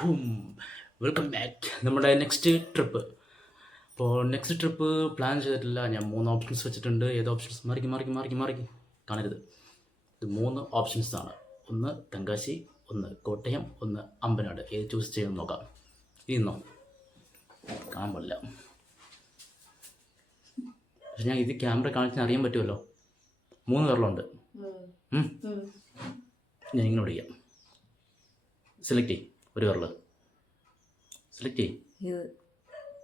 Boom. Welcome back. നമ്മുടെ next trip. അപ്പോൾ next trip plan ചെയ്തിട്ടില്ല. ഞാൻ 3 ഓപ്ഷൻസ് വെച്ചിട്ടുണ്ട്. ഏത് ഓപ്ഷൻസ്? മാറിക്ക് കാണരുത്. ഇത് 3 ഓപ്ഷൻസാണ്. ഒന്ന് തെങ്കാശി, ഒന്ന് കോട്ടയം, ഒന്ന് അമ്പനാട്. ഏത് ചൂസ് ചെയ്യാൻ നോക്കാം. ഇന്നോ കാണാൻ പാടില്ല. പക്ഷെ ഞാൻ ഇത് ക്യാമറ കാണിച്ചാൽ അറിയാൻ പറ്റുമല്ലോ. 3 കേരളമുണ്ട്. ഞാൻ ഇങ്ങനെ വിളിക്കാം. സെലക്ട് ചെയ്യും. ഒരു കേരള സെലക്ട് ചെയ്യും.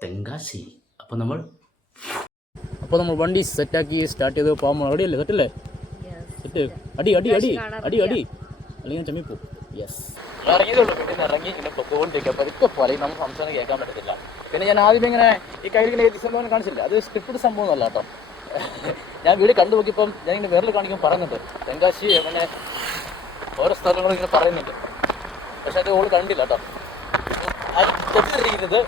തെങ്കാശി. അപ്പോൾ നമ്മൾ വണ്ടി സെറ്റാക്കി സ്റ്റാർട്ട് ചെയ്ത് പോകാൻ റെഡിയല്ലേ? സെറ്റല്ലേ? സെറ്റ്. അടി അല്ലെങ്കിൽ ചമ്മിപ്പോ. യെസ്, ഇറങ്ങിയതുള്ളൂ. വീട്ടിൽ ഇറങ്ങി ഇങ്ങനെ പൊക്കോണ്ടിരിക്കുക. പതുക്കെ പോലെ നമുക്ക് സംസാരം കേൾക്കാൻ പറ്റത്തില്ല. പിന്നെ ഞാൻ ആദ്യം ഇങ്ങനെ ഈ കയ്യിൽ ഇങ്ങനെ സംഭവം കാണിച്ചില്ല. അത് സ്ക്രിപ്റ്റ് സംഭവം അല്ല കേട്ടോ. ഞാൻ വീട് കണ്ടു നോക്കിയപ്പം ഞാൻ ഇങ്ങനെ വേറെ കാണിക്കുമ്പോൾ പറയുന്നുണ്ട് തെങ്കാശി അങ്ങനെ ഓരോ സ്ഥലങ്ങളും ഇങ്ങനെ പറയുന്നുണ്ട്. പക്ഷെ അത് ഓള് കണ്ടില്ല കേട്ടോ. അത് തെറ്റിദ്ധരിക്കുന്നത്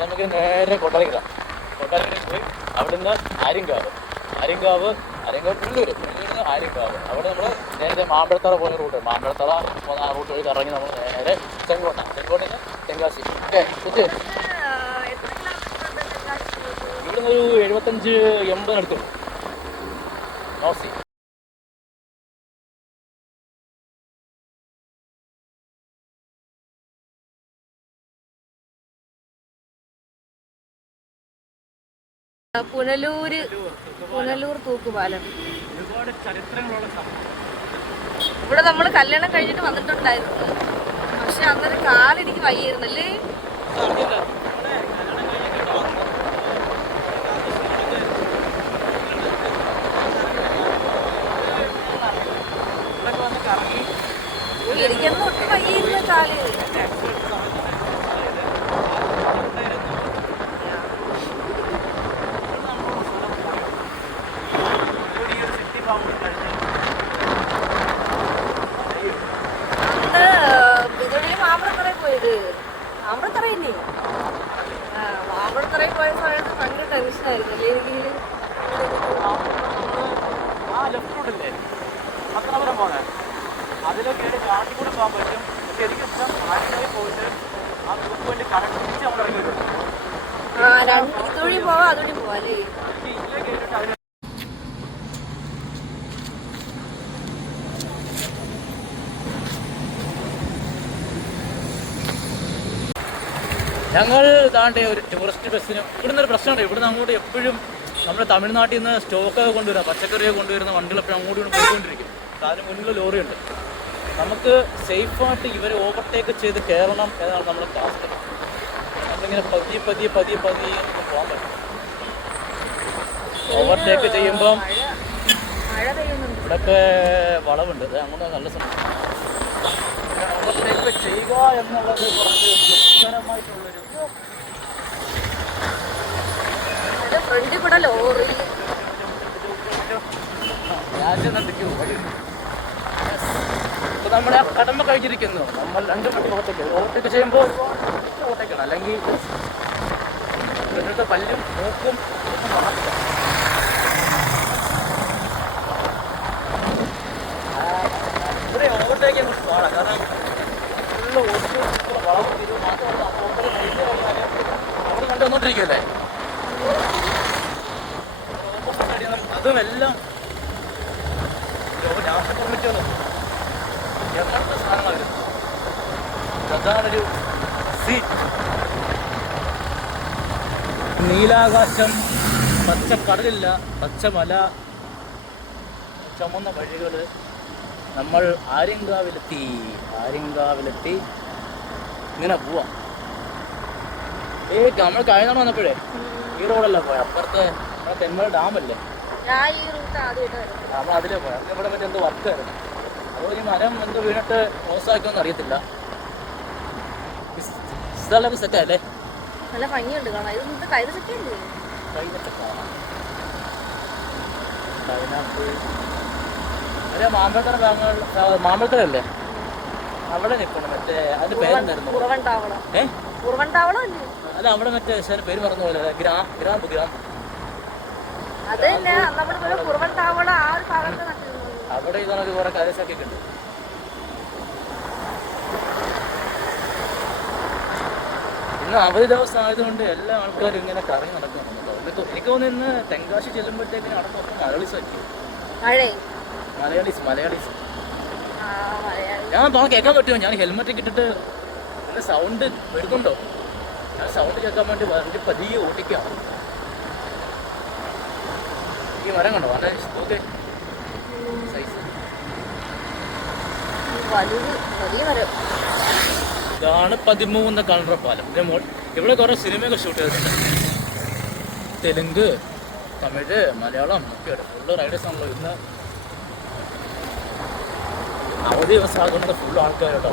നമുക്ക് നേരെ കൊട്ടാരക്കര പോയി അവിടുന്ന് ആര്യങ്കാവ് പുല്ലൂര് ആര്യങ്കാവ്. അവിടെ നമ്മൾ നേരത്തെ മാമ്പഴത്തറ പോകുന്ന റൂട്ട്, മാമ്പഴത്തറ ആ റൂട്ട് വഴി ഇറങ്ങി നമ്മൾ നേരെ ചെങ്കോട്ടയിൽ തെങ്കാശി. ഓക്കെ, തെറ്റ്. ഇവിടുന്ന് ഒരു 75-80 അടുത്തുള്ളൂ. നോസി പുനലൂർ തൂക്കുപാലം. ഒരുപാട് ചരിത്രങ്ങളുള്ള സ്ഥലം. ഇവിടെ നമ്മൾ കല്യാണം കഴിഞ്ഞിട്ട് വന്നിട്ടുണ്ടായിരുന്നു. പക്ഷെ അന്നൊരു കാലെനിക്ക് വയ്യായിരുന്നല്ലേ. എനിക്കൊന്നും ഒട്ടും വയ്യായിരുന്നു കാല്. മാമ്പഴത്തറയില്ലേ? മാമ്പഴത്തറയിൽ പോയ സമയത്ത് ഭയങ്കര ടെൻഷനായിരുന്നല്ലേ എനിക്ക്. ആ ലെഫ്റ്റ് റോഡില്ലേ പത്തനാപുരം പോണേ, അതിലൊക്കെ കാട്ടിക്കൂടെ പോകാൻ പറ്റും. പക്ഷെ എനിക്കിഷ്ടം ആറ്റിനായി പോയിട്ട് ആ ഗ്രൂപ്പ് വേണ്ടി കറക്റ്റ് തിരിച്ച് നമ്മൾ ഇറങ്ങി വരും. ഇതുവഴി പോവാം അതുവഴി പോവാം അല്ലേ? ഇതിലേ കേട്ടിട്ട് അതിന് ഞങ്ങൾ താണ്ടെ ഒരു ടൂറിസ്റ്റ് ബസ്സിന് ഇവിടുന്ന് ഒരു പ്രശ്നമുണ്ട്. ഇവിടുന്ന് അങ്ങോട്ട് എപ്പോഴും നമ്മുടെ തമിഴ്നാട്ടിൽ നിന്ന് സ്റ്റോക്കൊക്കെ കൊണ്ടുവരിക, പച്ചക്കറിയൊക്കെ കൊണ്ടുവരുന്ന വണ്ടികളെപ്പോഴും അങ്ങോട്ട് പോയിക്കൊണ്ടിരിക്കും. അതിന് മുന്നിൽ ലോറിയുണ്ട്. നമുക്ക് സേഫായിട്ട് ഇവരെ ഓവർടേക്ക് ചെയ്ത് കയറണം എന്നാണ് നമ്മുടെ ടാസ്ക്. നമ്മളിങ്ങനെ പതിയെ പോകാൻ പറ്റും. ഓവർടേക്ക് ചെയ്യുമ്പം ഇവിടെയൊക്കെ വളവുണ്ട്. അങ്ങോട്ട് നല്ല സമയം ഓവർടേക്ക് ചെയ്യുക എന്നുള്ളത് കുറച്ച് ദുഷ്കരമായിട്ടുള്ളൊരു ഫ്രണ്ടിൽ കൂടെ ലോറി. ഇപ്പൊ നമ്മുടെ കടമ കഴിഞ്ഞിരിക്കുന്നു. നമ്മൾ 2 മണി ഓവർടേക്ക് ചെയ്യുമ്പോൾ ഓവർടേക്കാണ്. അല്ലെങ്കിൽ ഇന്നത്തെ പല്ലും മൂക്കും ഇവിടെ ഓവർടേക്ക് നമുക്ക് പാടാം. കാരണം ഫുള്ള് വളവും ഇത് മാത്രമല്ല അവിടെ കണ്ടു വന്നോണ്ടിരിക്കുമല്ലേ. അതും എല്ലാം രാഷ്ട്രപരമിറ്റോ എങ്ങനത്തെ സാധനങ്ങൾ. അതാണൊരു സീറ്റ്. നീലാകാശം, പച്ചക്കടലില്ല, പച്ചമല, ചുമന്ന വഴികൾ. നമ്മൾ ആര്യങ്കാവിലെത്തി ഇങ്ങനെ പോവാം. നമ്മൾ കഴിഞ്ഞാൽ വന്നപ്പോഴേ ഈ റോഡല്ല പോയ, അപ്പുറത്തെ നമ്മുടെ തെന്മല ഡാമല്ലേ, നമ്മൾ അതിലേ പോയാൽ ഇവിടെ മറ്റേ എന്തോ വർക്കായിരുന്നു. അപ്പോൾ ഈ മരം എന്തോ വീണിട്ട് ക്ലോസാക്കുമെന്ന് അറിയത്തില്ല. സ്ഥലമൊക്കെ സെറ്റല്ലേ? നല്ല ഭംഗിയുണ്ട് കാണാൻ. ഇത് കൈതച്ചക്കല്ലേ? അതെ, മാമ്പഴത്തറല്ലേ അവിടെ നിൽക്കണം. മറ്റേ അതിന്റെ പേരെന്തായിരുന്നു? അല്ല, അവിടെ മറ്റേ പേര് പറഞ്ഞ പോലെ ഗ്രാമ്പ് അവിടെ ഇതാണ് കുറെ കരസൊക്കെ ഉണ്ട്. ഇന്ന് അവധി ദിവസം ആയതുകൊണ്ട് എല്ലാ ആൾക്കാരും ഇങ്ങനെ കറങ്ങി നടക്കുന്നുണ്ട് കേട്ടോ. എനിക്ക് തോന്നുന്നു ഇന്ന് തെങ്കാശി ചെല്ലുമ്പോഴത്തേക്കിന് അവിടെ മൊത്തം മലയാളീസ് ആയിരിക്കും. മലയാളീസ് ഞാൻ കേൾക്കാൻ പറ്റുമോ? ഞാൻ ഹെൽമെറ്റ് ഇട്ടിട്ട് എൻ്റെ സൗണ്ട് വരുന്നുണ്ടോ? ഞാൻ സൗണ്ട് കേൾക്കാൻ വേണ്ടി വണ്ടി പതിയെ ഓട്ടിക്കാം. ഈ മരം കണ്ടോ? വളരെ ഓക്കെ സൈസ്. ഇതാണ് 13 കളർ പാലം. ഇവിടെ കുറേ സിനിമയൊക്കെ ഷൂട്ട് ചെയ്തിട്ടുണ്ട്. തെലുങ്ക്, തമിഴ്, മലയാളം ഒക്കെ ഫുള്ള് റൈഡേഴ്സ് ആണല്ലോ. ഇന്ന് അവധി ദിവസം ആകുന്നത് ഫുള്ള് ആൾക്കാർ കേട്ടോ.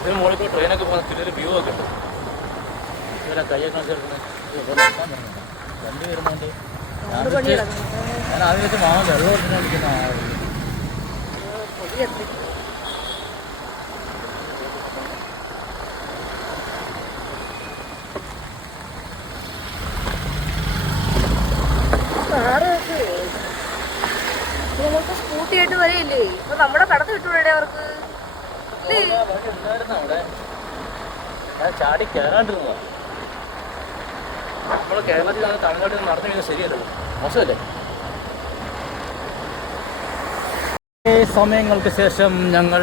ഇതിന് മുകളിൽ ഇപ്പോൾ ട്രെയിനൊക്കെ പോകുന്ന വലിയൊരു വ്യൂ ഒക്കെ ഉണ്ട്. ഇവരെ കയ്യൊക്കെ ചേർക്കുന്നത് വണ്ടി വരുന്നുണ്ട്. ഞാൻ ആദ്യം വെച്ച് മാമ വെള്ളം എടുത്തുകൊണ്ടിരിക്കുന്ന ആളാണ്. നമുക്ക് സ്കൂട്ടി ആയിട്ട് വരെയില്ലേ? ഇപ്പൊ നമ്മുടെ കടത്ത് കിട്ടൂടെ അവർക്ക്? അവിടെ ഞാൻ ചാടി കയറാണ്ടിരുന്നതാ. നമ്മൾ കേരളത്തിൽ തമിഴ്നാട്ടിൽ നിന്ന് നടന്നു കഴിഞ്ഞാൽ ശരിയല്ലല്ലോ, മോശമല്ലേ? സമയങ്ങൾക്ക് ശേഷം ഞങ്ങൾ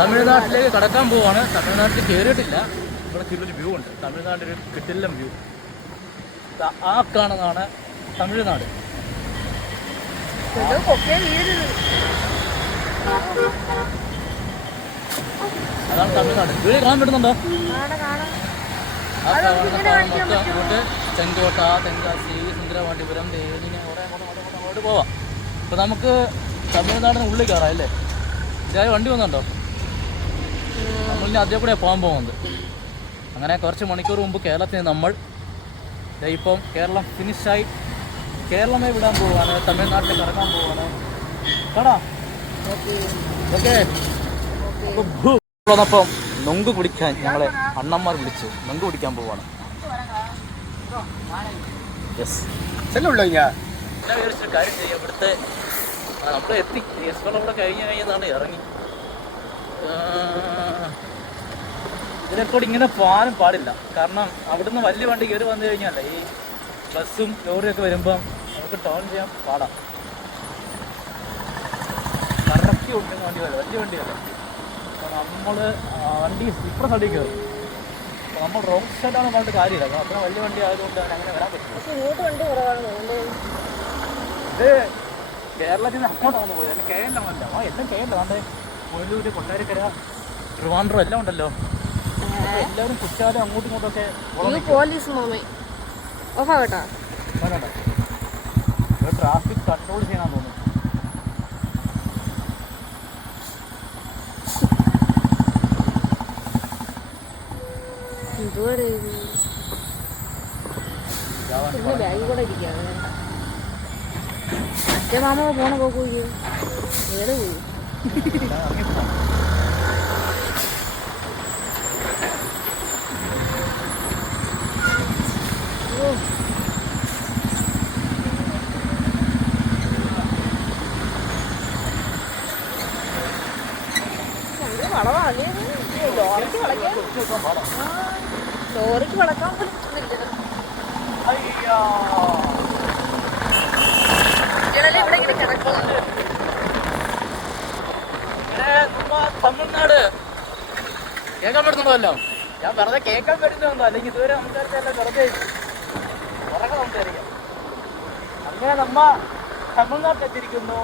തമിഴ്നാട്ടിലേക്ക് കടക്കാൻ പോവാണ്. തമിഴ്നാട്ടിൽ കയറിയിട്ടില്ല. ഇവിടെ കിട്ടൊരു വ്യൂ ഉണ്ട്. തമിഴ്നാട്ടിൽ ഒരു കിട്ടില്ലം വ്യൂ. ആ കാണുന്നതാണ് തമിഴ്നാട്. അതാണ് തമിഴ്നാട്. വീട് കാണാൻ പറ്റുന്നുണ്ടോ? ആ മൊത്തം ചെങ്കോട്ട, തെങ്കാശി, സുന്ദരവാണ്ടിപുരം, തേനിനെ അങ്ങോട്ട് പോവാം. അപ്പോൾ നമുക്ക് തമിഴ്നാടിന് ഉള്ളിൽ കയറാം അല്ലേ? ഇതായ വണ്ടി വന്നുണ്ടോ? നമ്മളിനി അതേ കൂടെ പോകാൻ പോകുന്നത്. അങ്ങനെ കുറച്ച് മണിക്കൂർ മുമ്പ് കേരളത്തിൽ നമ്മൾ ഇപ്പം കേരളം ഫിനിഷായി കേരളമേ വിടാൻ പോവാണ്. തമിഴ്നാട്ടിൽ കറങ്ങാൻ പോവാണ്. കാണാം. ഓക്കെ. അപ്പോൾ നൊങ്ക് കുടിക്കാൻ ഞങ്ങളെ അണ്ണന്മാർ വിളിച്ചു. നൊങ്ക് കുടിക്കാൻ പോവാണ്. യെസ് ചെല്ലുള്ളൂ. ഞാൻ വിചാരിച്ചൊരു കാര്യം ചെയ്യാം. ഇവിടുത്തെ നമ്മൾ എത്തി ഇവിടെ കഴിഞ്ഞതാണ് ഇറങ്ങി. ഇതിനെക്കൂടി ഇങ്ങനെ പോകാനും പാടില്ല. കാരണം അവിടുന്ന് വലിയ വണ്ടി കയറി വന്നു കഴിഞ്ഞാലേ ഈ ബസ്സും ലോറിയൊക്കെ വരുമ്പം നമുക്ക് ടേൺ ചെയ്യാൻ പാടാം. കറക്റ്റ് ഓടിക്കുന്ന വണ്ടിയല്ല, വലിയ വണ്ടിയല്ല. അപ്പോൾ നമ്മൾ വണ്ടി ഇപ്പുറ സൈഡിൽ കയറും. അപ്പോൾ നമ്മൾ റോഡ് സൈഡാണ് പറഞ്ഞിട്ട് കാര്യമില്ല. അപ്പോൾ അത്ര വലിയ വണ്ടി ആയതുകൊണ്ട് അങ്ങനെ വരാൻ പറ്റും. ഇത് കേരളത്തിൽ നിന്ന് അങ്ങോട്ടാണ് പോയത്. അല്ലെങ്കിൽ കേരളമല്ല. എല്ലാം കേരളമാണ്. കൊല്ലൂര്, കൊട്ടാരക്കര, ട്രിവാൻഡ്രം എല്ലാം ഉണ്ടല്ലോ. എല്ലാവരും കുറ്റാലും അങ്ങോട്ടും ഇങ്ങോട്ടൊക്കെ ട്രാഫിക് കൺട്രോൾ ചെയ്യാൻ തോന്നുന്നു. ബാഗ് കൂടെ ഇരിക്കാണ്. മാമ പോണ പോയി വേറെ പോയി. ലോറിക്ക് വളക്കാൻ പോലും പറ്റുന്നില്ല. ഇവിടെ ഇങ്ങനെ കിടക്കുക. തമിഴ്നാട് കേൾക്കാൻ പറ്റുന്നുണ്ടല്ലോ. ഞാൻ വെറുതെ കേൾക്കാൻ പറ്റുന്നുണ്ടോ? അല്ലെങ്കിൽ ഇതുവരെ സംസാരിച്ചല്ല, വെറുതെ ഉറക്കെ സംസാരിക്കാം. അങ്ങനെ നമ്മ തമിഴ്നാട്ടിലെത്തിയിരിക്കുന്നു.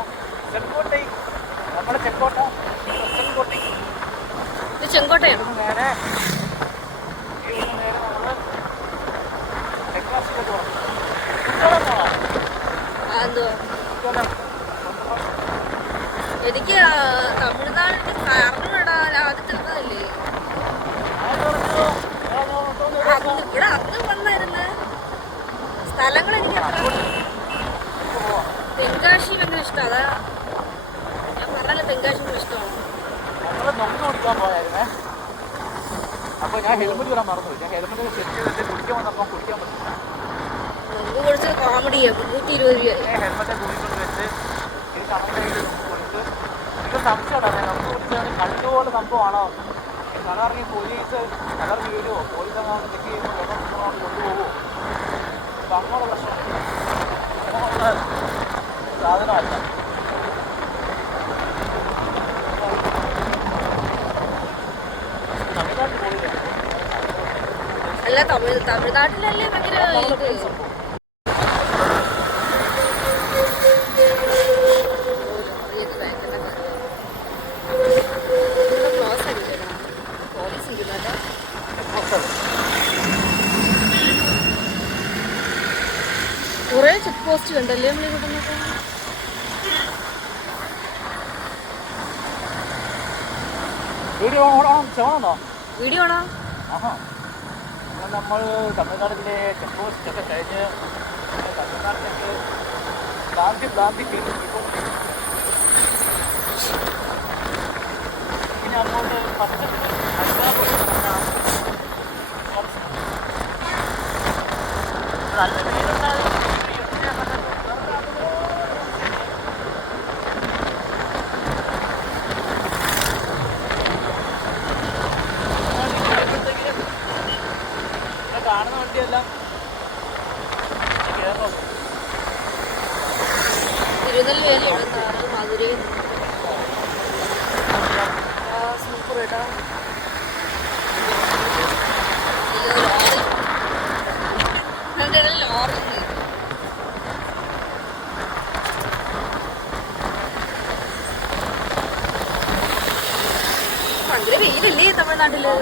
ചെങ്കോട്ടൈ, നമ്മുടെ ചെങ്കോട്ട, ചെങ്കോട്ടൈ, ഇത് ചെങ്കോട്ടയാണ്. നേരെ നമ്മള് തെങ്കാശിയിലേക്ക് പോകണം. എനിക്ക് തമിഴ്നാടിന്റെ കാരണടാ ആദ്യം ചെന്നതല്ലേ. ഇവിടെ അന്ന് വന്നായിരുന്നു സ്ഥലങ്ങൾ. എനിക്ക് തെങ്കാശി ഭയങ്കര ഇഷ്ടം. അതാ ഞാൻ പറഞ്ഞല്ലോ, തെങ്കാശി ഇഷ്ടമാണ്. നൊങ്ക് കുടിക്കാൻ പോയായിരുന്നേ. അപ്പോൾ ഞാൻ ഹെൽമെറ്റ് ഇടാൻ മറന്നുപോയി. ഞാൻ ഹെൽമെറ്റ് സെറ്റ് ചെയ്തിട്ട് കുടിക്കാൻ വന്നപ്പോൾ കുടിക്കാൻ പറ്റില്ല. നൊങ്ക് കുടിച്ചത് കോമഡിയാണ്. 120 രൂപയായി. ഹെൽമെറ്റ് കൂടിക്കൊണ്ട് വെച്ച് എനിക്ക് അങ്ങനെ കൊടുത്ത് എനിക്ക് സംശയമുണ്ടായിരുന്നു. നൊങ്ക് കുടിച്ചാൽ കണ്ടുപോലെ സംഭവമാണോ കടയിറങ്ങി പോലീസ് കടയിറങ്ങി വരുമോ, പോലീസ് അങ്ങോട്ട് ചെക്ക് ചെയ്യുമ്പോൾ വെള്ളം അങ്ങോട്ട് കൊണ്ടുപോകുമോ, അപ്പം അങ്ങോട്ട് പ്രശ്നമില്ല. അങ്ങനെയുള്ള സാധനമല്ല. തമിഴ്നാട്ടിൽ പോലീസ് അല്ല, തമിഴ്നാട്ടിലല്ലേ ഭയങ്കര ഇത്. കുറെ ചെക്ക് പോസ്റ്റ് കണ്ടല്ലേ നമ്മൾ ഇവിടെ. വീഡിയോ ഓണോ? വീഡിയോ ആണോ? ആഹാ, നമ്മൾ തമിഴ്നാടിൻ്റെ ചെക്ക് പോസ്റ്റ് ഒക്കെ കഴിഞ്ഞ് തമിഴ്നാട്ടിലേക്ക് ഭ്രാന്തി പിന്നെ അങ്ങോട്ട് ഫസ്റ്റ് നല്ല വീടുണ്ടായിരുന്നു. കാണുന്ന വണ്ടിയെല്ലാം കേരളം തിരുനെൽവേലി മധുരൈ സൂപ്പർ കേട്ടോ. ലോറി ഭയങ്കര വെയിലല്ലേ തമിഴ്നാട്ടില്.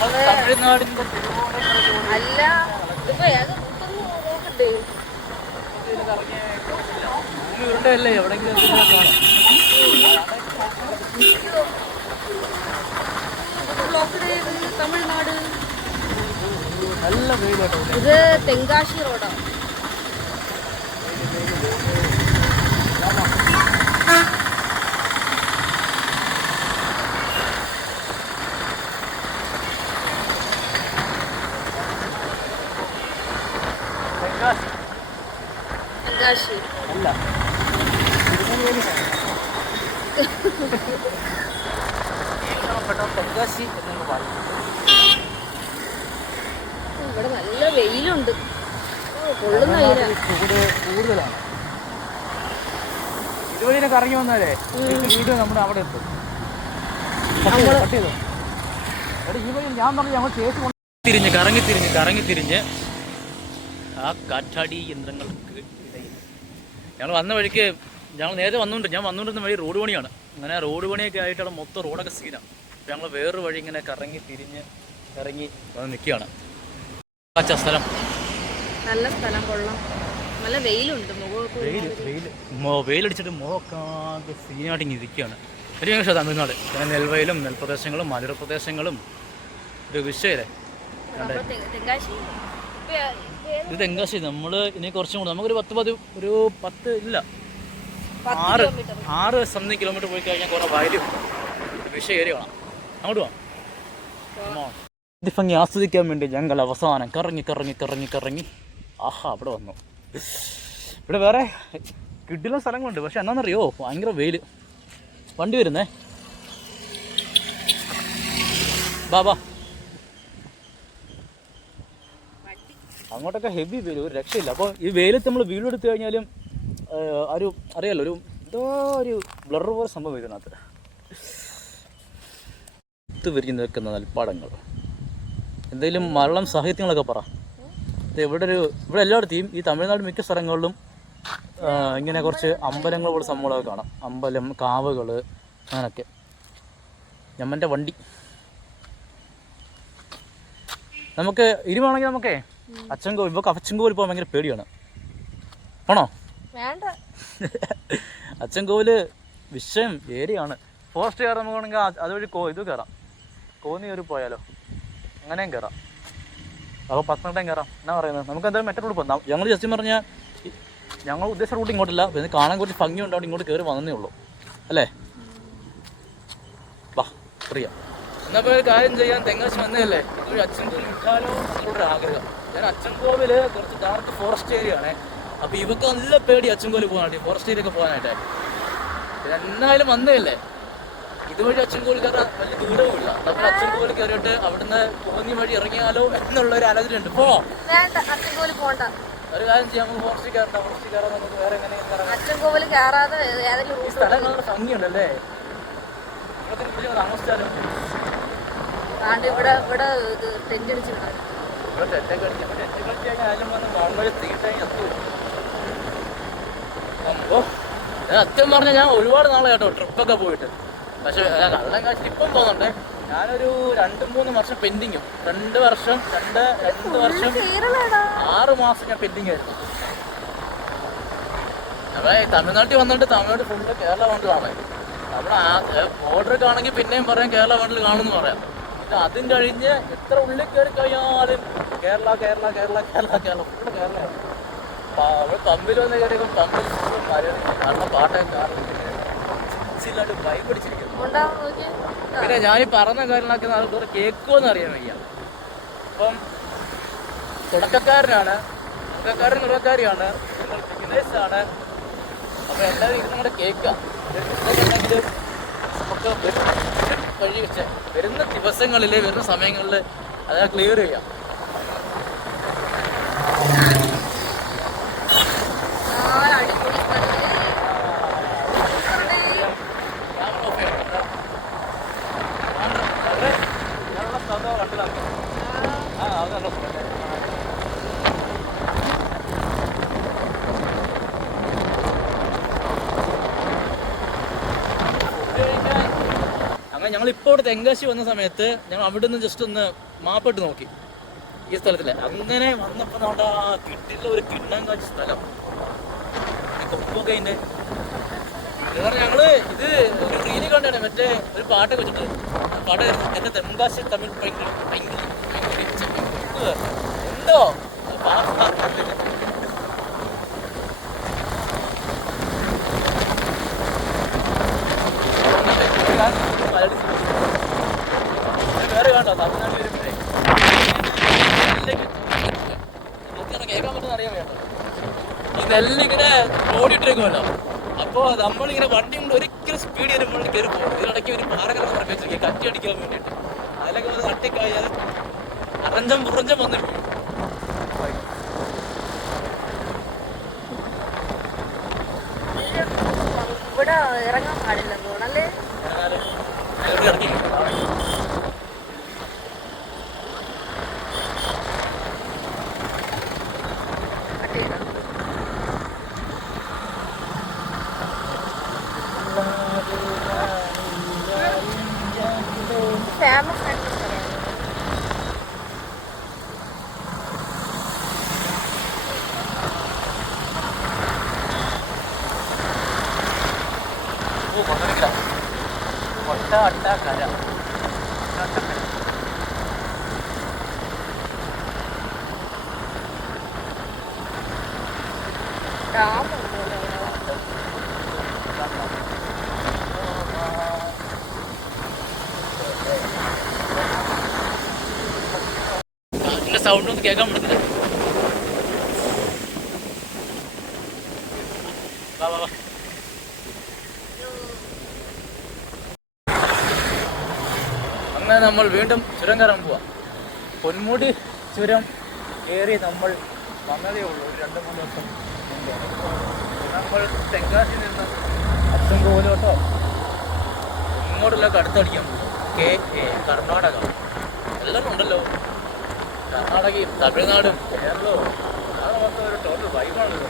തമിഴ്നാടിൻ്റെ അല്ല, ഇതിപ്പോ ഏത് റൂട്ടൊന്നും നോക്കണ്ടേ? ഉരുണ്ടല്ലേ എവിടെയെങ്കിലും കാണാം. തമിഴ്നാട് നല്ല വെയിൽ കേട്ടോ. ഇത് തെങ്കാശി റോഡാണ്. തെങ്കാശി അല്ല, തെങ്കാശി എന്നൊക്കെ പറയും. ഇവിടെ നല്ല വെയിലുണ്ട്, കൊള്ളുന്ന വെയിലാണ്. കൂടുതലാണ്. ഇതുവഴി കറങ്ങി വന്നാലേ വീട് നമ്മുടെ അവിടെ എത്തും. ഈ വഴി ഞാൻ പറഞ്ഞു ഞങ്ങൾ ചേച്ചി കറങ്ങി തിരിഞ്ഞ് ആ കാറ്റാടി യന്ത്രങ്ങൾക്ക് ഇടയിൽ ഞങ്ങൾ വന്ന വഴിക്ക് ഞങ്ങൾ നേരത്തെ ഞാൻ വന്നുകൊണ്ടിരുന്ന വഴി റോഡ് പണിയാണ്. അങ്ങനെ റോഡ് പണിയൊക്കെ ആയിട്ടുള്ള മൊത്തം റോഡൊക്കെ സീനാണ്. അപ്പോൾ ഞങ്ങൾ വേറൊരു വഴി ഇങ്ങനെ ഇറങ്ങി വന്ന് നിൽക്കുകയാണ്. സ്ഥലം നല്ല സ്ഥലം, കൊള്ളാം. നല്ല വെയിലുണ്ട്, വെയിലടിച്ചിട്ട് മുഖമൊക്കെ സീനായിട്ട് ഇങ്ങനെ ഇരിക്കുകയാണ്. ഒരു പക്ഷേ തമിഴ്നാട് പിന്നെ നെൽവയലും നെൽപ്രദേശങ്ങളും മലയോര പ്രദേശങ്ങളും ഒരു വിഷയല്ലേ. ഇത് തെങ്കാശി. നമ്മൾ ഇനി കുറച്ചും കൂടെ നമുക്കൊരു 10 ഇല്ല 6 സംതിങ് കിലോമീറ്റർ പോയി കഴിഞ്ഞാൽ കുറേ വയലും വിഷയ ഏരിയ കാണാം. അങ്ങോട്ട് പോവാം. ഇത് ഭംഗി ആസ്വദിക്കാൻ വേണ്ടി ഞങ്ങൾ അവസാനം കറങ്ങി ആഹാ അവിടെ വന്നു. ഇവിടെ വേറെ കിടിലൻ സ്ഥലങ്ങളുണ്ട്. പക്ഷെ എന്നാന്നറിയോ, ഭയങ്കര വെയിൽ. വണ്ടി വരുന്നേ, ബാബാ. അങ്ങോട്ടൊക്കെ ഹെവി വെയിൽ, ഒരു രക്ഷയില്ല. അപ്പോൾ ഈ വെയിലത്ത് നമ്മൾ വീഡിയോ എടുത്തു കഴിഞ്ഞാലും അറിയാലോ, എന്തോ ഒരു ബ്ലർ പോലെ സംഭവം ഇതിനകത്ത്. വിരിഞ്ഞ് നിൽക്കുന്ന നെൽപ്പാടങ്ങൾ. എന്തെങ്കിലും മലയാളം സാഹിത്യങ്ങളൊക്കെ പറ. ഇവിടെ എല്ലായിടത്തെയും ഈ തമിഴ്നാട് മിക്ക സ്ഥലങ്ങളിലും ഇങ്ങനെ കുറച്ച് അമ്പലങ്ങൾ പോലെ സംഭവങ്ങളൊക്കെ കാണാം. അമ്പലം, കാവുകൾ, അങ്ങനെയൊക്കെ. ഞമ്മൻ്റെ വണ്ടി നമുക്ക് ഇരുവാണെങ്കിൽ നമുക്കേ അച്ചൻകോവിൽ പോകാൻ ഭയങ്കര പേടിയാണ്. ആണോ? അച്ചൻകോവിൽ വിഷയം ഏരിയയാണ്. ഫോറസ്റ്റ് കയറാൻ നമുക്കാണെങ്കിൽ അതുവഴി ഇത് കയറാം. കോന്നി കയറി പോയാലോ, അങ്ങനെയും കയറാം. അപ്പോൾ 10 കയറാം. എന്നാ പറയുന്നത്? നമുക്ക് എന്തായാലും മറ്റേ റൂട്ട് പോകാം. ഞങ്ങൾ ജസ്റ്റ് പറഞ്ഞാൽ ഞങ്ങൾ ഉദ്ദേശിച്ച റൂട്ട് ഇങ്ങോട്ടില്ല. പിന്നെ കാണാൻ കുറച്ച് ഭംഗി ഉണ്ടാവും, ഇങ്ങോട്ട് കയറി വന്നേ ഉള്ളൂ അല്ലേ. വാ പ്രിയ, എന്നാൽ ഇപ്പോൾ ഒരു കാര്യം ചെയ്യാൻ തെങ്കാശി വന്നതല്ലേ, ഒരു അച്ഛൻ വിട്ടാലോ എന്നുള്ളൊരു ആഗ്രഹം. ഞാൻ അച്ചൻകോവില് കുറച്ച് ഡാർക്ക് ഫോറസ്റ്റ് ഏരിയ ആണ്. അപ്പൊ ഇവക്ക് നല്ല പേടി അച്ചൻകോവിൽ പോകാനായിട്ട്, ഫോറസ്റ്റ് ഏരിയ ഒക്കെ പോകാനായിട്ട്. എന്നായാലും വന്നതല്ലേ, ഇതുവഴി അച്ചൻകോവിൽ കയറാൻ വലിയ ദൂരവുമില്ല. നമ്മൾ അച്ചൻകോവിൽ കയറിയിട്ട് അവിടുന്ന് കോന്നി വഴി ഇറങ്ങിയാലോ എന്നുള്ള ഒരു ആലോചനയുണ്ട്. ഇപ്പോ ഒരു കാര്യം ചെയ്യാം, നമുക്ക് ഫോറസ്റ്റിൽ കയറണ്ട, ഫോറസ്റ്റിൽ കയറാൻ നമുക്ക് വേറെ എങ്ങനെയാണ് അച്ചൻകോവിൽ കയറാതെ ഈ സ്ഥലം നല്ല ഭംഗിയുണ്ടല്ലേ, താമസിച്ചാലും ഇവിടെ ഇവിടെ ടെന്റ് അടിച്ചിട്ടുണ്ട്. സത്യം പറഞ്ഞാൽ ഞാൻ ഒരുപാട് നാളെ കേട്ടോ ട്രിപ്പൊക്കെ പോയിട്ട്. പക്ഷെ കള്ളം കാശിൽ ഇപ്പം പോകുന്നുണ്ടേ. ഞാനൊരു 2-3 വർഷം പെൻഡിങ്ങും, 2 വർഷം 6 മാസം ഞാൻ പെൻഡിങ് ആയിരുന്നു. നമ്മളെ തമിഴ്നാട്ടിൽ വന്നിട്ട് തമിഴ്നാട് ഫുള്ള് കേരള വണ്ടിലാണ്. നമ്മുടെ ബോർഡറൊക്കെ ആണെങ്കിൽ പിന്നെയും പറയാം കേരള വണ്ടിൽ കാണുമെന്ന് പറയാം. അതും കഴിഞ്ഞ് എത്ര ഉള്ളിൽ കയറി കഴിഞ്ഞാലും കേരള കേരള കേരള കേരള കേരള ഫുള്ള് കേരളമാണ്. അവിടെ പമ്പിൽ വന്ന് കയറിയപ്പോൾ പമ്പിൽ ഫുള്ളും കാരണം പാട്ടൊക്കെ കാറിലായിട്ട് വൈബ് പിടിച്ചിരിക്കുന്നു. പിന്നെ ഞാനീ പറഞ്ഞ കാര്യങ്ങളൊക്കെ നാളെ കേൾക്കുമെന്ന് അറിയാൻ വയ്യ. അപ്പം തുടക്കക്കാരനാണ്, തുടക്കാരിയാണ്, ബിസിനസ്സാണ്. അപ്പം എല്ലാവരും ഇത് നമ്മുടെ കേൾക്കാം. ഉണ്ടെങ്കിലും നമുക്ക് വഴി വെച്ച് വരുന്ന ദിവസങ്ങളിൽ, വരുന്ന സമയങ്ങളിൽ അത് ക്ലിയർ ചെയ്യാം. അങ്ങനെ ഞങ്ങളിപ്പോൾ ഇവിടെ തെങ്കാശി വന്ന സമയത്ത് ഞങ്ങൾ അവിടെ നിന്ന് ജസ്റ്റ് ഒന്ന് മാപ്പിട്ട് നോക്കി ഈ സ്ഥലത്തില്. അങ്ങനെ വന്നപ്പോൾ നമ്മുടെ കിട്ടില്ല ഒരു കിണ്ണം കാച്ച സ്ഥലം കൊപ്പൊക്കെ അതിൻ്റെ ഞങ്ങള് ഇത് ഒരു റീല് കണ്ടാണ്. മറ്റേ ഒരു പാട്ടൊക്കെ വെച്ചിട്ട് പാട്ട് എന്റെ തെങ്കാശി തമിഴ് ഭയങ്കര എന്തോ വേറെ കണ്ടോ തമിഴ്നാട്ടിൽ വരുമ്പോഴേ കേൾക്കാൻ പറ്റുന്ന അറിയാൻ വേണ്ട. ഇതെല്ലാം ഇങ്ങനെ ഓടിയിട്ടിരിക്കുമല്ലോ. അപ്പോൾ നമ്മളിങ്ങനെ വണ്ടി കൊണ്ട് ഒരിക്കലും സ്പീഡ് ചെയ്യുമ്പോൾ കയറി പോകും. ഇതിനിടയ്ക്ക് ഒരു പാറകളൊക്കെ പറഞ്ഞു വെച്ചിരിക്കുക കറ്റി അടിക്കാൻ വേണ്ടിയിട്ട്. അതിലൊക്കെ വന്ന് തട്ടിക്കായാൽ അറഞ്ചം പുറഞ്ചം വന്നിട്ട് ഇവിടെ ഇറങ്ങാൻ പാടില്ലെന്ന് തോന്നല്ലേ. ഇറങ്ങി ഫേമസ് കര സൗണ്ട് ഒന്നും കേൾക്കാൻ പറ്റുന്നില്ല. അങ്ങനെ നമ്മൾ വീണ്ടും ചുരം കയറാൻ പോവാം. പൊന്മുടി ചുരം കയറി നമ്മൾ വന്നതേ ഉള്ളൂ ഒരു 2-3 ദിവസം മുമ്പ്. നമ്മൾ തെങ്കാശി നിന്ന് അച്ചൻകോവിലോട്ടോ ഇങ്ങോട്ടുള്ളൊക്കെ അടുത്തടിക്കാൻ പോകും. കർണാടക എല്ലാവരും ഉണ്ടല്ലോ. കർണാടകയും തമിഴ്നാടും കേരളവും മൊത്തം ഒരു ടോട്ടൽ വൈബാണല്ലോ.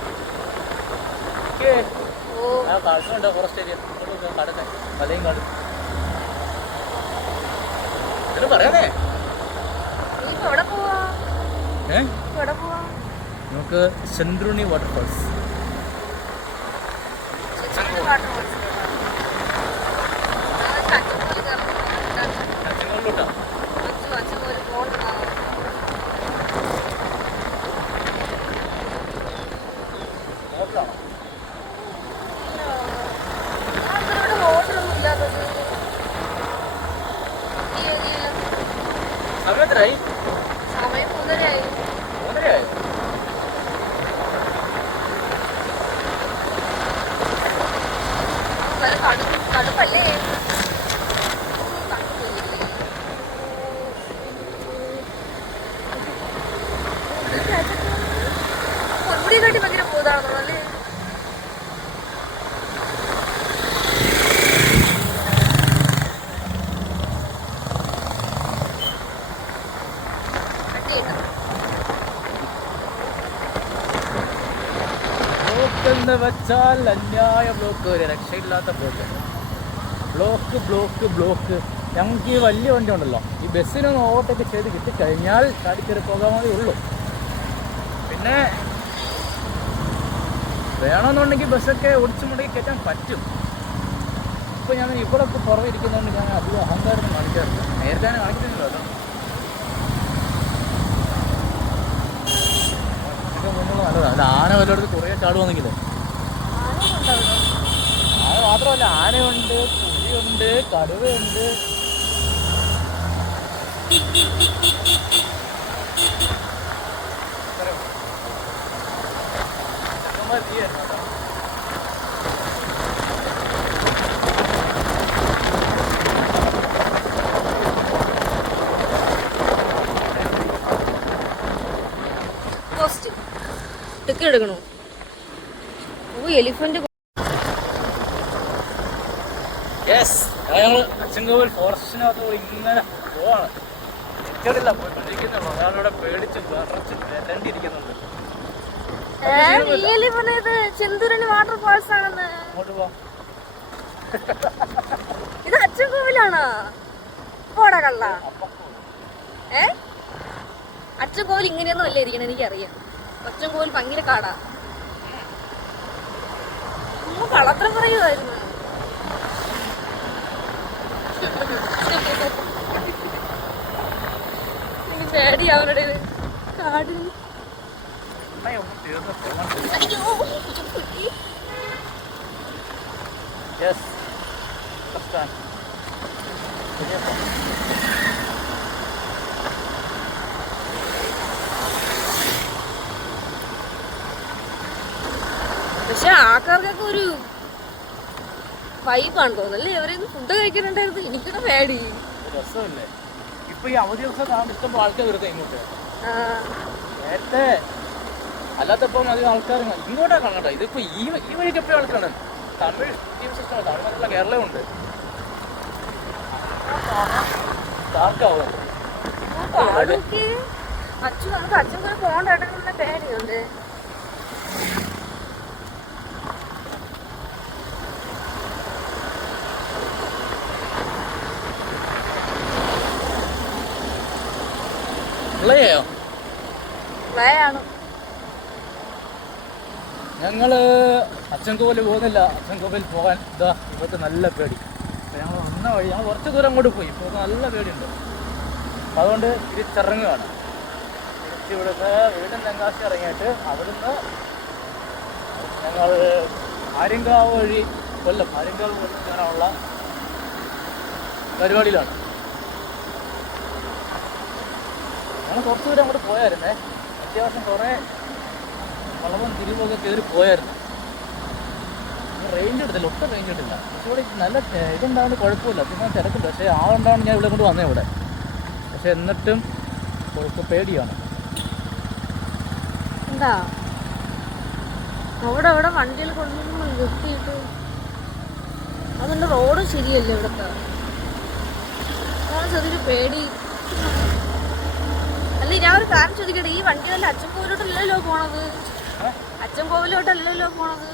ആ കാടുന്നുണ്ടോ ഫോറസ്റ്റ് ഏരിയ കടന്നെ മലയും കാടും ഇതിന് പറയാനേ. നമുക്ക് സെൻട്രുണി വാട്ടർഫാൾസ് സമയത്തിനായി 3:30 ഇവിടെക്കാട്ടി ഭയങ്കര പോതാണെന്നുള്ളൂ അല്ലേ? ബ്ലോക്ക് എന്ന് വെച്ചാൽ അന്യായ ബ്ലോക്ക്, ഒരു രക്ഷയില്ലാത്ത ബ്ലോക്ക്. Block block block. ഞങ്ങൾക്ക് ഈ വലിയ വണ്ടി ഉണ്ടല്ലോ, ഈ ബസ്സിനൊന്ന് ഓവർടേക്ക് ചെയ്ത് കിട്ടിക്കഴിഞ്ഞാൽ ചാടിക്കയറി പോകാമേ ഉള്ളൂ. പിന്നെ വേണമെന്നുണ്ടെങ്കിൽ ബസ്സൊക്കെ ഓടിച്ചു മുടക്കി കയറ്റാൻ പറ്റും. ഇപ്പോൾ ഞാൻ ഇവിടൊക്കെ പുറമെ ഇരിക്കുന്നതുകൊണ്ട് ഞാൻ അധികം അഹങ്കാരം കാണിക്കാറില്ല. നേരത്തെ ഞാൻ കാണിക്കുന്നില്ല കേട്ടോ. നല്ലതാണ്. അല്ല, ആന വല്ലയിടത്ത് കുറേ ചാടുവാണെങ്കിലോ. ആന മാത്രമല്ല, ആനയുണ്ട്, പുലിയുണ്ട്, കടുവയുണ്ട്. എടുക്കണോ? എലിഫന്റ്. ഞങ്ങൾ അച്ചൻകോവിൽ ഫോറസ്റ്റിനകത്ത് ഇങ്ങനെ പോവാണ്. എത്തിയിട്ടില്ല, പോയിക്കൊണ്ടിരിക്കുന്നുള്ളൂ. ഒരാളിവിടെ പേടിച്ച് വിറച്ച് വരണ്ടിരിക്കുന്നുണ്ട്. ചെന്തുരണി വാട്ടർഫാൾസ് ആണെന്ന്. അങ്ങോട്ട് പോവാം. ഇത് അച്ചൻകോവിലാണോ? പോടാ കള്ള. അച്ചൻകോവിൽ ഇങ്ങനെയൊന്നും അല്ലേ ഇരിക്കണം, എനിക്കറിയാം. അച്ചൻകോവിൽ ഭയങ്കര കാടാ. കളത്രം പറയുമായിരുന്നു. എനിക്ക് പേടി അവരുടെ കാടിൽ. പക്ഷെ ആൾക്കാർക്കൊക്കെ ഒരു വൈബാണ് തോന്നുന്നല്ലേ. അവരൊന്ന് ഫുഡ് കഴിക്കാനുണ്ടായിരുന്നു. എനിക്കിവിടെ പേടി. രസമല്ലേ ഇപ്പൊ ഈ അവധി ദിവസം ഇഷ്ടം ആൾക്കാർ വരുന്നത് ഇങ്ങോട്ട്. നേരത്തെ അല്ലാത്തപ്പം അധികം ആൾക്കാർ ഇങ്ങോട്ടാ കാണട്ടോ. ഇതിപ്പോ ഈ വഴിക്ക് എപ്പോഴും ആൾക്കാണ്. തമിഴ് ടീം സിസ്റ്റം, തമിഴ്നാട്ടിലുള്ള കേരളമുണ്ട്. ആർക്കാവും അച്ഛൻ നമുക്ക് അച്ഛൻ കൂടെ പോകണ്ടായിട്ട് പേടിയുണ്ട്. ഞങ്ങള് അച്ചൻകോവിൽ പോകുന്നില്ല. അച്ചൻകോവിൽ പോകാൻ ഇതാ ഇവിടുത്തെ നല്ല പേടി. ഞങ്ങൾ വന്ന വഴി ഞങ്ങൾ കുറച്ച് ദൂരം അങ്ങോട്ട് പോയി. ഇപ്പോൾ നല്ല പേടിയുണ്ട്. അപ്പം അതുകൊണ്ട് തിരിച്ചിറങ്ങുകയാണ്. തിരിച്ചിവിടുന്ന് വീണ്ടും തെങ്കാശി ഇറങ്ങിയിട്ട് അവിടുന്ന് ഞങ്ങൾ ആര്യങ്കാവ് വഴി ആര്യങ്കാവ് കൊല്ലം കയറാനുള്ള പരിപാടിയിലാണ്. ഞങ്ങൾ കുറച്ച് ദൂരം അങ്ങോട്ട് പോയായിരുന്നേ. അത്യാവശ്യം കുറേ വളവും തിരിവൊക്കെ കയറി പോയായിരുന്നു. റേഞ്ച് എടുത്തില്ല, ഒട്ടും റേഞ്ച് എടുത്തില്ല. പക്ഷെ ഇവിടെ നല്ല ഇതുണ്ടാവുകൊണ്ട് കുഴപ്പമില്ല. പിന്നെ തിരക്കില്ല. പക്ഷേ ആളുണ്ടാവുകൊണ്ട് ഞാൻ ഇവിടെ കൊണ്ട് വന്നേ ഇവിടെ. പക്ഷെ എന്നിട്ടും പേടിയാണ്. എന്താ അവിടെ അവിടെ വണ്ടിയിൽ കൊണ്ടുവന്ന് നിർത്തിയിട്ട് അതുകൊണ്ട് റോഡ് ശരിയല്ലേ ഇവിടുത്തെ. ചെറിയൊരു പേടി. അല്ല, ഞാൻ ഒരു കാര്യം ചോദിക്കട്ടെ, ഈ വണ്ടി വല്ല അച്ചൻകോവിലോട്ടല്ലല്ലോ പോണത്? അച്ചൻകോവിലോട്ടല്ലല്ലോ പോണത്.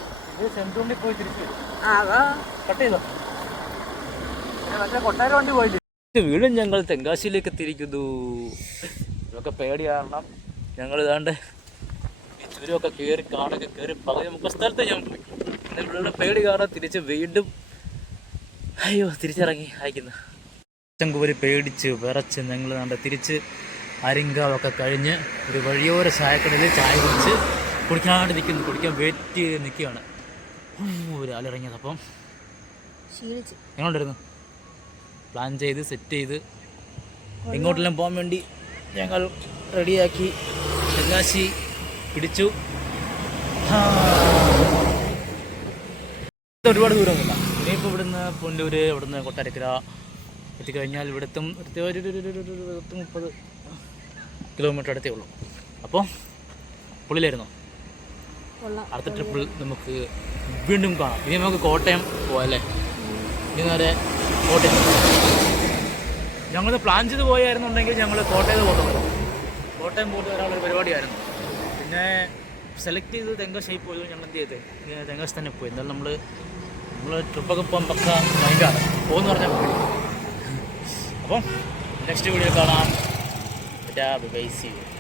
വീണ്ടും ഞങ്ങൾ തെങ്കാശിയിലേക്ക് എത്തിയിരിക്കുന്നു. ഇതൊക്കെ പേടി കാരണം ഞങ്ങൾ ഇതാണ്ട് ഈ ചുരമൊക്കെ കയറി കാടൊക്കെ കയറി പകുതി മുക്ക സ്ഥലത്ത് ഞാൻ പോയി. ഇവിടെ പേടി കാരണം തിരിച്ച് വീണ്ടും തിരിച്ചിറങ്ങി അയക്കുന്നു. അച്ചൻകോവിൽ പേടിച്ച് വിറച്ച് ഞങ്ങൾ കണ്ട് തിരിച്ച് ആര്യങ്കാവൊക്കെ കഴിഞ്ഞ് ഒരു വഴിയോര ചായക്കടയിൽ ചായ കുടിച്ച് കുടിക്കാൻ വെയിറ്റ് ചെയ്ത് നിൽക്കുകയാണ്. ഒരാളിറങ്ങിയത്. അപ്പം ഞങ്ങളുണ്ടായിരുന്നു പ്ലാൻ ചെയ്ത് സെറ്റ് ചെയ്ത് എങ്ങോട്ടെല്ലാം പോകാൻ വേണ്ടി ഞങ്ങൾ റെഡിയാക്കി തെങ്കാശി പിടിച്ചു. ഒരുപാട് ദൂരമൊന്നുമില്ല. ഇനിയിപ്പോൾ ഇവിടുന്ന് പുനലൂർ, ഇവിടുന്ന് കൊട്ടാരക്കര എത്തിക്കഴിഞ്ഞാൽ ഇവിടുത്തും ഒരു 30 കിലോമീറ്റർ അടുത്തേ ഉള്ളൂ. അപ്പോൾ പുള്ളിയിലായിരുന്നു അടുത്ത ട്രിപ്പിൽ നമുക്ക് വീണ്ടും കാണാം. ഇനി നമുക്ക് കോട്ടയം പോകാം. ഇനി നേരെ കോട്ടയം. ഞങ്ങൾ പ്ലാൻ ചെയ്ത് പോയായിരുന്നുണ്ടെങ്കിൽ ഞങ്ങൾ കോട്ടയത്ത് പോകുന്നുള്ളൂ. കോട്ടയം പോയിട്ട് വരാനുള്ള പരിപാടിയായിരുന്നു. പിന്നെ സെലക്ട് ചെയ്ത് തെങ്കാശി പോയി. ഞങ്ങൾ എന്ത് ചെയ്ത് തെങ്കാശി തന്നെ പോയി. എന്നാലും നമ്മൾ ട്രിപ്പൊക്കെ പോകാൻ പക്ക ഭയങ്കര പോകുമെന്ന് പറഞ്ഞാൽ പോയി. അപ്പം നെക്സ്റ്റ് വീഡിയോ കാണാം. Bye, see U.